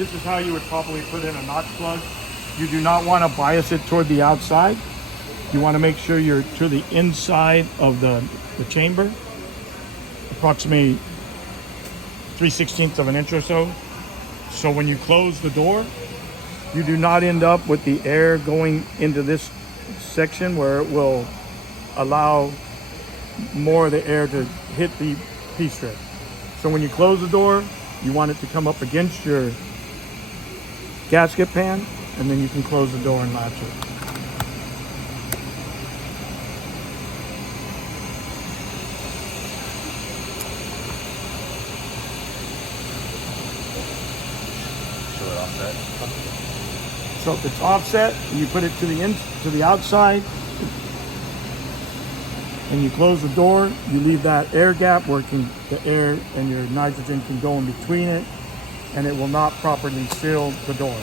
this is how you would probably put in a notch plug. You do not want to bias it toward the outside. You want to make sure you're to the inside of the chamber, approximately 3/16 of an inch or so. So when you close the door, you do not end up with the air going into this section where it will allow more of the air to hit the P-strip. So when you close the door, you want it to come up against your gasket pan, and then you can close the door and latch it. So if it's offset, and you put it to the outside, and you close the door, you leave that air gap where the air and your nitrogen can go in between it, and it will not properly seal the door.